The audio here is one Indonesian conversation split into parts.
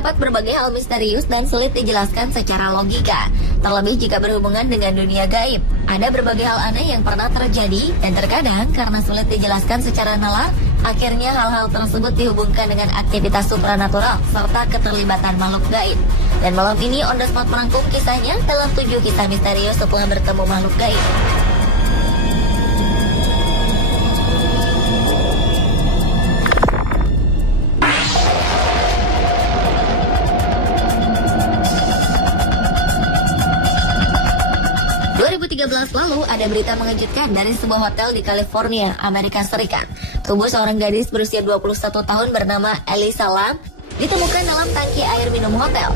terdapat berbagai hal misterius dan sulit dijelaskan secara logika. Terlebih jika berhubungan dengan dunia gaib. Ada berbagai hal aneh yang pernah terjadi dan terkadang karena sulit dijelaskan secara nalar, akhirnya hal-hal tersebut dihubungkan dengan aktivitas supranatural serta keterlibatan makhluk gaib. Dan malam ini On The Spot merangkum kisahnya dalam 7 kisah misterius setelah bertemu makhluk gaib. Lalu ada berita mengejutkan dari sebuah hotel di California, Amerika Serikat. Tubuh seorang gadis berusia 21 tahun bernama Elisa Lam ditemukan dalam tangki air minum hotel.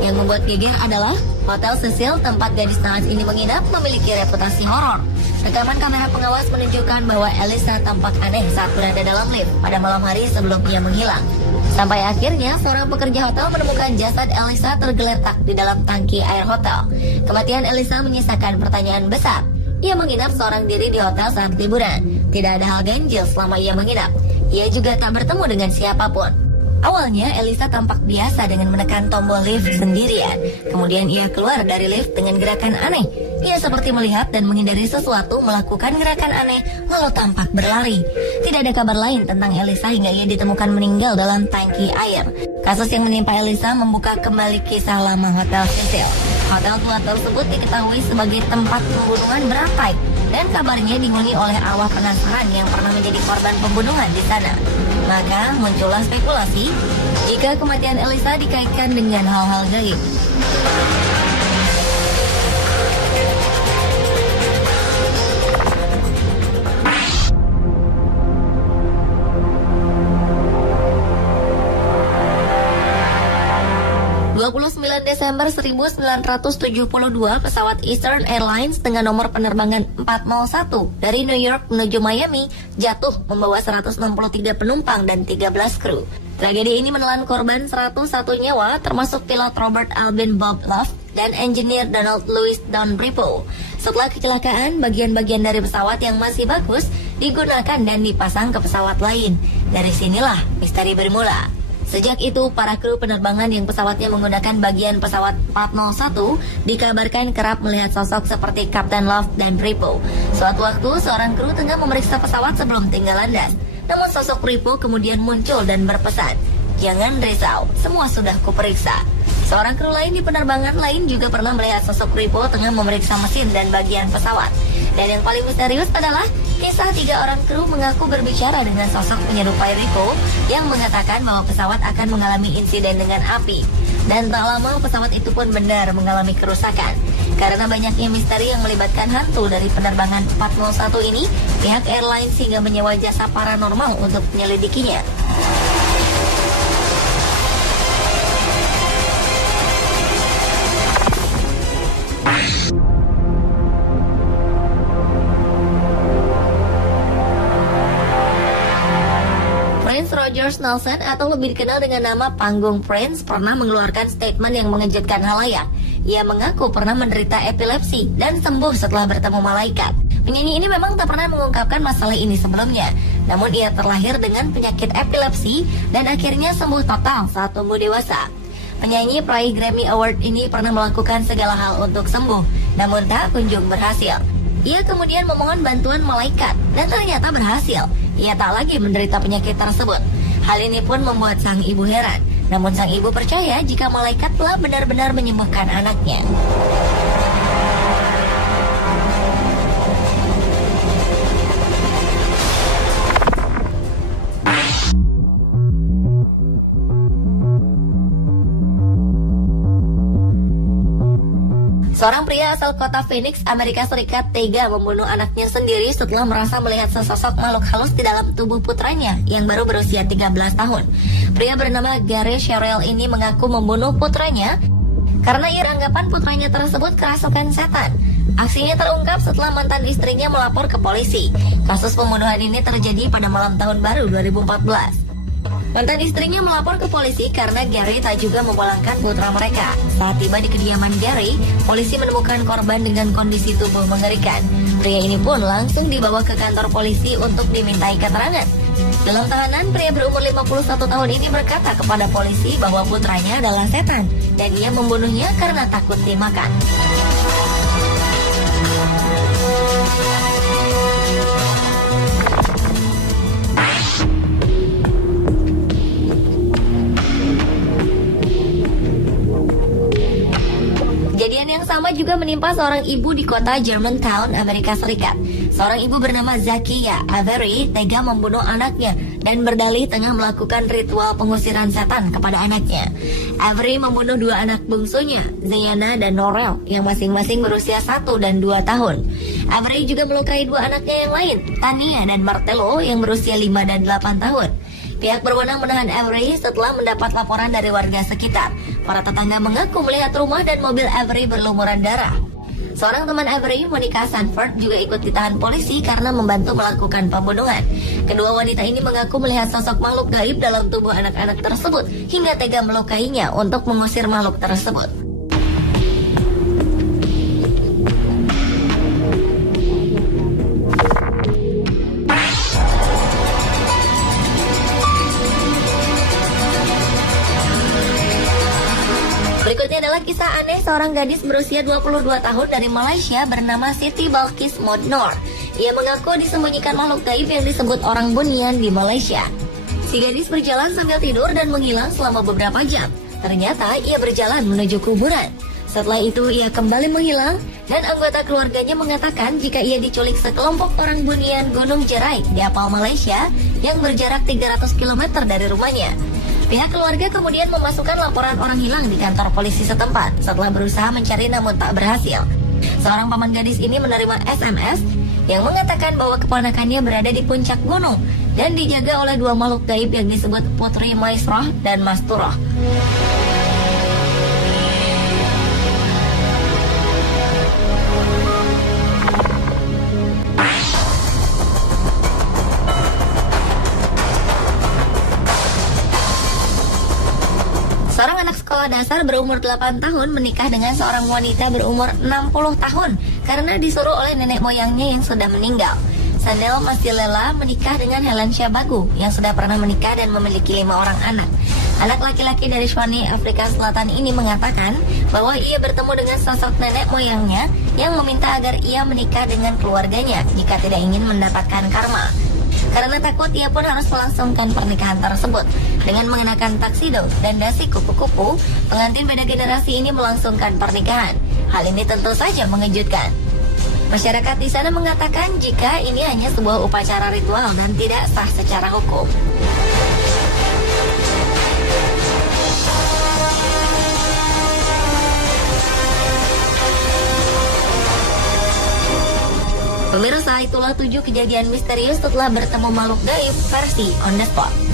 Yang membuat geger adalah Hotel Cecil tempat gadis naas ini menginap memiliki reputasi horor. Rekaman kamera pengawas menunjukkan bahwa Elisa tampak aneh saat berada dalam lift pada malam hari sebelum ia menghilang. Sampai akhirnya seorang pekerja hotel menemukan jasad Elisa tergeletak di dalam tangki air hotel. Kematian Elisa menyisakan pertanyaan besar. Ia menginap seorang diri di hotel saat liburan. Tidak ada hal ganjil selama ia menginap. Ia juga tak bertemu dengan siapapun. Awalnya Elisa tampak biasa dengan menekan tombol lift sendirian. Kemudian ia keluar dari lift dengan gerakan aneh. Ia seperti melihat dan menghindari sesuatu, melakukan gerakan aneh, lalu tampak berlari. Tidak ada kabar lain tentang Elisa hingga ia ditemukan meninggal dalam tangki air. Kasus yang menimpa Elisa membuka kembali kisah lama Hotel Cecil. Hotel tua tersebut diketahui sebagai tempat pembunuhan berantai dan kabarnya dihuni oleh arwah penasaran yang pernah menjadi korban pembunuhan di sana. Maka muncullah spekulasi jika kematian Elisa dikaitkan dengan hal-hal gaib. 29 Desember 1972, pesawat Eastern Airlines dengan nomor penerbangan 401 dari New York menuju Miami jatuh membawa 163 penumpang dan 13 kru. Tragedi ini menelan korban 101 nyawa, termasuk pilot Robert Alvin Bob Love dan engineer Donald Louis Don Bripo. Setelah kecelakaan, bagian-bagian dari pesawat yang masih bagus digunakan dan dipasang ke pesawat lain. Dari sinilah misteri bermula. Sejak itu, para kru penerbangan yang pesawatnya menggunakan bagian pesawat 401 dikabarkan kerap melihat sosok seperti Kapten Love dan Bripo. Suatu waktu, seorang kru tengah memeriksa pesawat sebelum tinggal landas. Namun sosok Bripo kemudian muncul dan berpesan, "Jangan risau, semua sudah kuperiksa." Seorang kru lain di penerbangan lain juga pernah melihat sosok Bripo tengah memeriksa mesin dan bagian pesawat. Dan yang paling misterius adalah kisah 3 orang kru mengaku berbicara dengan sosok menyerupai Bripo yang mengatakan bahwa pesawat akan mengalami insiden dengan api. Dan tak lama pesawat itu pun benar mengalami kerusakan. Karena banyaknya misteri yang melibatkan hantu dari penerbangan 401 ini, pihak airline hingga menyewa jasa paranormal untuk menyelidikinya. Rogers Nelson atau lebih dikenal dengan nama panggung Prince pernah mengeluarkan statement yang mengejutkan halayak. Ia mengaku pernah menderita epilepsi dan sembuh setelah bertemu malaikat. Penyanyi ini memang tak pernah mengungkapkan masalah ini sebelumnya, namun ia terlahir dengan penyakit epilepsi dan akhirnya sembuh total saat tumbuh dewasa. Penyanyi peraih Grammy Award ini pernah melakukan segala hal untuk sembuh, namun tak kunjung berhasil. Ia kemudian memohon bantuan malaikat dan ternyata berhasil. Ia tak lagi menderita penyakit tersebut. Hal ini pun membuat sang ibu heran. Namun sang ibu percaya jika malaikat telah benar-benar menyembuhkan anaknya. Seorang pria asal kota Phoenix, Amerika Serikat tega membunuh anaknya sendiri setelah merasa melihat sesosok makhluk halus di dalam tubuh putranya yang baru berusia 13 tahun. Pria bernama Gary Sherrill ini mengaku membunuh putranya karena ia anggapan putranya tersebut kerasukan setan. Aksinya terungkap setelah mantan istrinya melapor ke polisi. Kasus pembunuhan ini terjadi pada malam tahun baru 2014. Mantan istrinya melapor ke polisi karena Gary tak juga memulangkan putra mereka. Saat tiba di kediaman Gary, polisi menemukan korban dengan kondisi tubuh mengerikan. Pria ini pun langsung dibawa ke kantor polisi untuk dimintai keterangan. Dalam tahanan, pria berumur 51 tahun ini berkata kepada polisi bahwa putranya adalah setan dan ia membunuhnya karena takut dimakan. Kejadian yang sama juga menimpa seorang ibu di kota Germantown, Amerika Serikat. Seorang ibu bernama Zakia Avery tega membunuh anaknya dan berdalih tengah melakukan ritual pengusiran setan kepada anaknya. Avery membunuh dua anak bungsunya, Zayana dan Norel, yang masing-masing berusia 1 dan 2 tahun. Avery juga melukai dua anaknya yang lain, Tania dan Martello, yang berusia 5 dan 8 tahun. Pihak berwenang menahan Avery setelah mendapat laporan dari warga sekitar. Para tetangga mengaku melihat rumah dan mobil Avery berlumuran darah. Seorang teman Avery, Monica Sanford, juga ikut ditahan polisi karena membantu melakukan pembunuhan. Kedua wanita ini mengaku melihat sosok makhluk gaib dalam tubuh anak-anak tersebut hingga tega melukainya untuk mengusir makhluk tersebut. Berikutnya adalah kisah aneh seorang gadis berusia 22 tahun dari Malaysia bernama Siti Balkis Modnor. Ia mengaku disembunyikan makhluk gaib yang disebut orang bunian di Malaysia. Si gadis berjalan sambil tidur dan menghilang selama beberapa jam. Ternyata ia berjalan menuju kuburan. Setelah itu ia kembali menghilang dan anggota keluarganya mengatakan jika ia diculik sekelompok orang bunian Gunung Jerai di Apal, Malaysia yang berjarak 300 km dari rumahnya. Pihak keluarga kemudian memasukkan laporan orang hilang di kantor polisi setempat setelah berusaha mencari namun tak berhasil. Seorang paman gadis ini menerima SMS yang mengatakan bahwa keponakannya berada di puncak gunung dan dijaga oleh dua makhluk gaib yang disebut Putri Maisroh dan Masturoh. Seorang anak sekolah dasar berumur 8 tahun menikah dengan seorang wanita berumur 60 tahun karena disuruh oleh nenek moyangnya yang sudah meninggal. Sanel Masilela menikah dengan Helen Shabagu yang sudah pernah menikah dan memiliki 5 orang anak. Anak laki-laki dari Swane, Afrika Selatan ini mengatakan bahwa ia bertemu dengan sosok nenek moyangnya yang meminta agar ia menikah dengan keluarganya jika tidak ingin mendapatkan karma. Karena takut, ia pun harus melangsungkan pernikahan tersebut. Dengan mengenakan taksido dan dasi kupu-kupu, pengantin beda generasi ini melangsungkan pernikahan. Hal ini tentu saja mengejutkan. Masyarakat di sana mengatakan jika ini hanya sebuah upacara ritual dan tidak sah secara hukum. Pemirsa, itulah 7 kejadian misterius setelah bertemu makhluk gaib versi On The Spot.